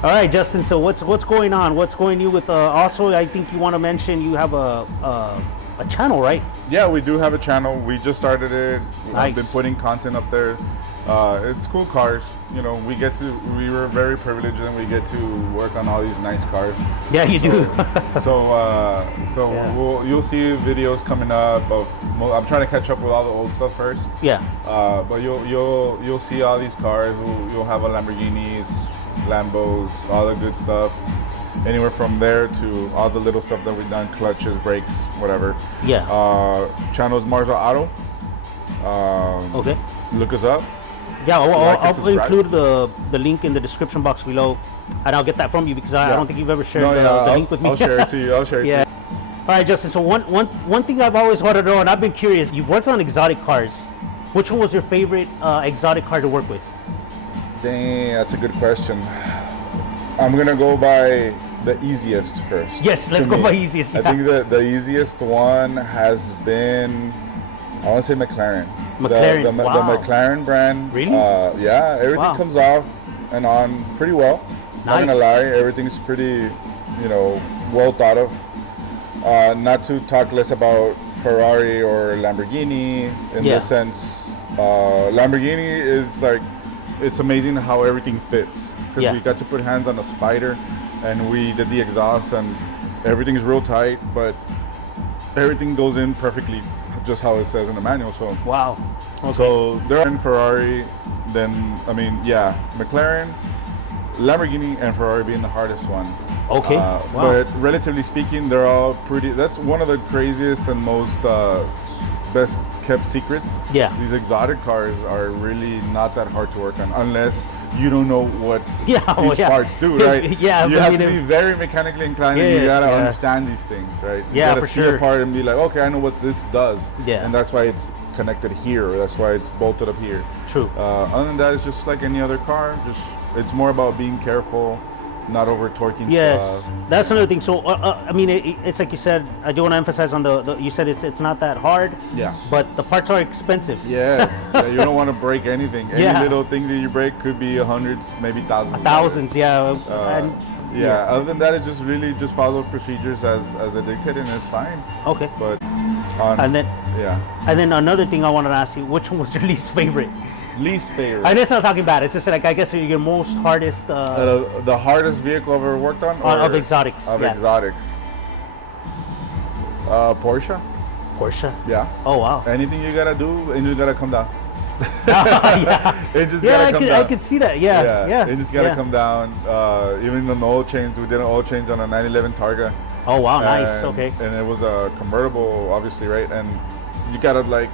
All right, Justin. So what's going on? What's going new with? Also, I think you want to mention you have a channel, right? Yeah, we do have a channel. We just started it. Nice. I've been putting content up there. It's cool cars. You know, we were very privileged and we get to work on all these nice cars. Yeah, you do. So you'll see videos coming up of. I'm trying to catch up with all the old stuff first. Yeah. But you'll see all these cars. You'll have a Lamborghinis, Lambos, all the good stuff. Anywhere from there to all the little stuff that we've done, clutches, brakes, whatever. Yeah. Channel is Marza Auto. Okay. Look us up. Yeah, I'll subscribe. include the link in the description box below, and I'll get that from you because I don't think you've ever shared the link with me. I'll share it to you. Yeah. All right, Justin. So one thing I've always wanted to know, and I've been curious, you've worked on exotic cars. Which one was your favorite exotic car to work with? Dang, that's a good question. I'm gonna go by the easiest first. Yes, let's go by easiest. Yeah. I think the easiest one has been, I want to say McLaren. McLaren, the wow. the McLaren brand. Really? Yeah, everything comes off and on pretty well. Nice. Not gonna lie, everything's pretty, well thought of. Not to talk less about Ferrari or Lamborghini in this sense. Lamborghini is like, it's amazing how everything fits. Because we got to put hands on a Spider, and we did the exhaust, and everything is real tight, but everything goes in perfectly, just how it says in the manual. So wow. Okay. So they're in Ferrari, then McLaren, Lamborghini, and Ferrari being the hardest one. Okay. Wow. But relatively speaking, they're all pretty. That's one of the craziest and most best kept secrets. Yeah. These exotic cars are really not that hard to work on unless you don't know what each parts do, right? Yeah. You have to be very mechanically inclined, and you gotta understand these things, right? You gotta see a part and be like, okay, I know what this does. Yeah. And that's why it's connected here, or that's why it's bolted up here. True. Other than that, it's just like any other car. It's more about being careful, not over torquing stuff. That's another thing. So it's like you said, I do want to emphasize on you said it's not that hard. Yeah. But the parts are expensive. Yes. You don't want to break anything. Any little thing that you break could be hundreds, maybe thousands. Thousands, yeah. Other than that, it's just really just follow procedures as they dictate, and it's fine. Okay. But and then another thing I wanted to ask you, which one was your least favorite? Least favorite. I know it's not talking bad. It's just like, I guess your most hardest. The hardest vehicle I've ever worked on. Of exotics. Exotics. Porsche. Porsche. Yeah. Oh wow. Anything you gotta do, and you gotta come down. It just gotta come down. I could see that. Yeah. It just gotta come down. Even the oil change, we did an oil change on a 911 Targa. Oh wow, nice. Okay. And it was a convertible, obviously, right? And you gotta like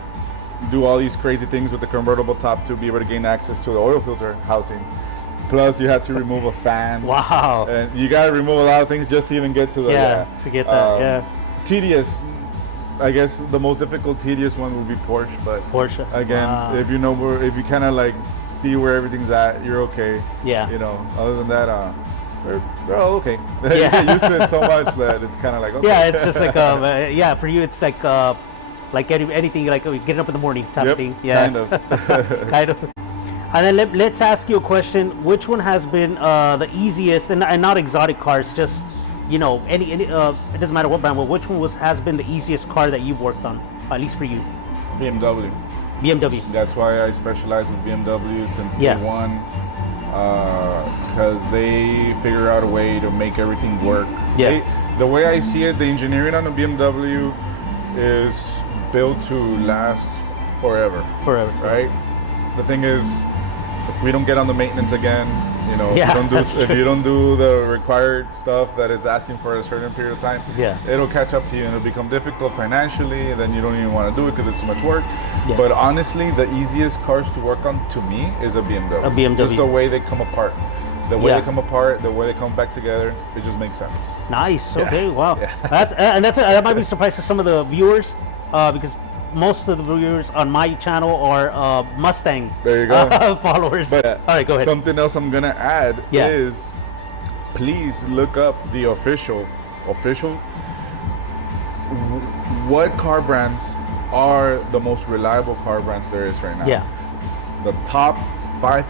do all these crazy things with the convertible top to be able to gain access to the oil filter housing. Plus, you had to remove a fan. Wow. And you gotta remove a lot of things just to even get to the to get that. Tedious. I guess the most difficult, tedious one would be Porsche, but Porsche. Again, if you kind of like see where everything's at, you're okay. Yeah. Other than that, they're all okay. You get used to it so much that it's kind of like okay. Yeah, it's just like for you, it's like anything like getting up in the morning type of thing. Yeah. Kind of. Kind of. And then let's ask you a question. Which one has been the easiest, and not exotic cars, just any it doesn't matter what brand, but which one has been the easiest car that you've worked on, at least for you? BMW. That's why I specialize with BMW since day one, because they figure out a way to make everything work. Yeah. The way I see it, the engineering on a BMW is built to last forever. Right? The thing is, if we don't get on the maintenance again, if you don't do the required stuff that it's asking for a certain period of time, it'll catch up to you and it'll become difficult financially, and then you don't even want to do it because it's too much work. Yeah. But honestly, the easiest cars to work on to me is a BMW. A BMW. Just the way they come apart. The way they come apart, the way they come back together, it just makes sense. Nice. Okay. Wow. Yeah. That might be a surprise to some of the viewers, because most of the viewers on my channel are Mustang followers. But all right, go ahead. Something else I'm gonna add is, please look up the official. What car brands are the most reliable car brands there is right now? Yeah. The top five.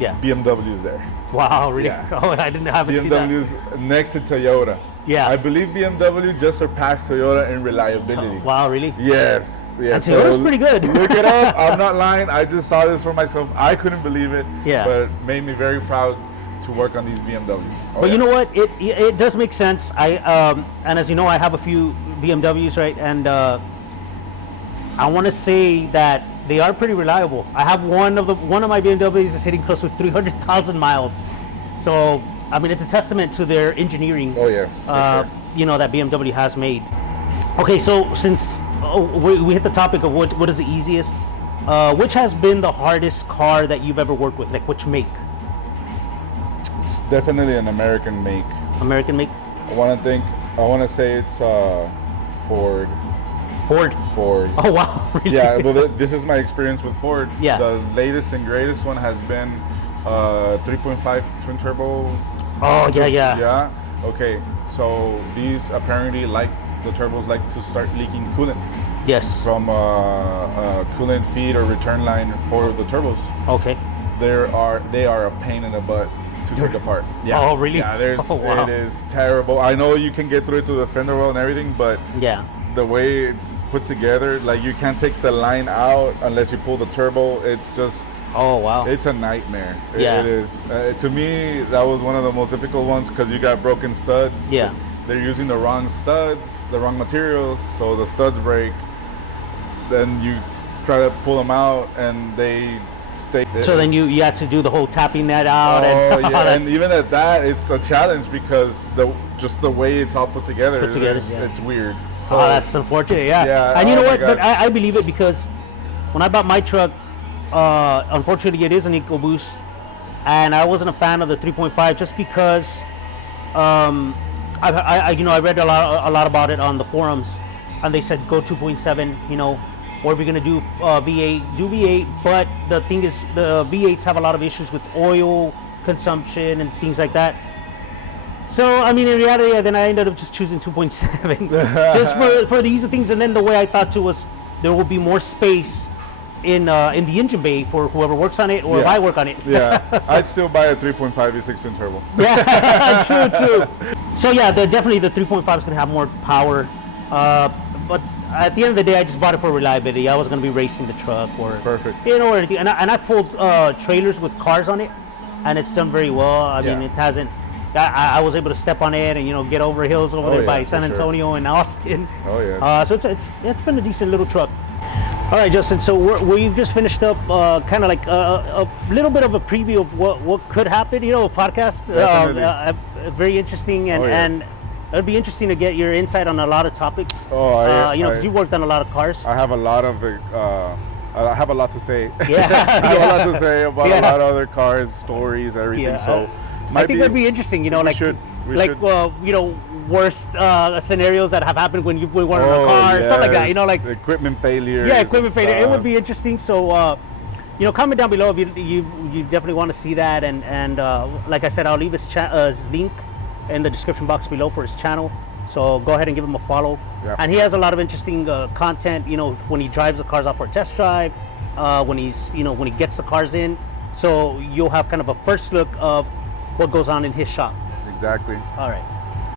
Yeah. BMW is there. Wow, really? Yeah. Oh, I haven't seen that. BMW is next to Toyota. Yeah. I believe BMW just surpassed Toyota in reliability. Wow, really? Yes. And Toyota's pretty good. Look it up. I'm not lying. I just saw this for myself. I couldn't believe it. Yeah. But it made me very proud to work on these BMWs. But you know what? It does make sense. And as you know, I have a few BMWs, right? And I want to say that they are pretty reliable. I have one of my BMWs is hitting close to 300,000 miles. So I mean, it's a testament to their engineering. Oh yes. Sure. You know, that BMW has made. Okay, so since we hit the topic of what is the easiest, which has been the hardest car that you've ever worked with? Like which make? It's definitely an American make. American make? I want to say it's Ford. Ford. Oh wow. Really? Yeah, well this is my experience with Ford. Yeah. The latest and greatest one has been 3.5 twin turbo. Oh yeah. Yeah. Okay. So these apparently the turbos like to start leaking coolant. Yes. From a coolant feed or return line for the turbos. Okay. They are a pain in the butt to take apart. Yeah. Oh really? Yeah. Wow. It is terrible. I know you can get through it to the fender well and everything, but yeah. The way it's put together, like you can't take the line out unless you pull the turbo. It's just, oh wow, it's a nightmare. Yeah. It is. To me, that was one of the most difficult ones because you got broken studs. Yeah. They're using the wrong studs, the wrong materials, so the studs break. Then you try to pull them out, and they stay. So then you had to do the whole tapping that out. Oh and, yeah, and even at that, it's a challenge because the way it's all put together, it's weird. So, that's unfortunate. Yeah. And you know what? But I believe it because when I bought my truck, unfortunately it is an EcoBoost, and I wasn't a fan of the 3.5 just because I read a lot about it on the forums, and they said go 2.7, you know, or if you're gonna do V8, do V8. But the thing is, the V8s have a lot of issues with oil consumption and things like that. So I mean, in reality, then I ended up just choosing 2.7 just for the ease of things. And then the way I thought too was there will be more space in the engine bay for whoever works on it, or if I work on it. Yeah, I'd still buy a 3.5 V6 twin turbo. Yeah, true. So yeah, definitely the 3.5 is going to have more power. But at the end of the day, I just bought it for reliability. I wasn't going to be racing the truck or it's perfect. You know, or anything. And I pulled trailers with cars on it, and it's done very well. I mean, it hasn't. I was able to step on it and, you know, get over hills over there by San Antonio and Austin. Oh yeah. So it's been a decent little truck. All right, Justin. So we've just finished up, kind of like a little bit of a preview of what could happen. You know, a podcast. Very interesting, and it'd be interesting to get your insight on a lot of topics. You know, because you worked on a lot of cars. I have a lot of. I have a lot to say. Yeah. I have a lot to say about a lot of other cars, stories, everything. Yeah. So. I think that'd be interesting, you know, you know, worst scenarios that have happened when you were in a car, stuff like that, you know, like equipment failure. Yeah, equipment failure. It would be interesting. So, you know, comment down below if you definitely want to see that, and like I said, I'll leave his link in the description box below for his channel. So go ahead and give him a follow. Yep. And he has a lot of interesting content. You know, when he drives the cars out for a test drive, when he gets the cars in. So you'll have kind of a first look of what goes on in his shop. Exactly. All right.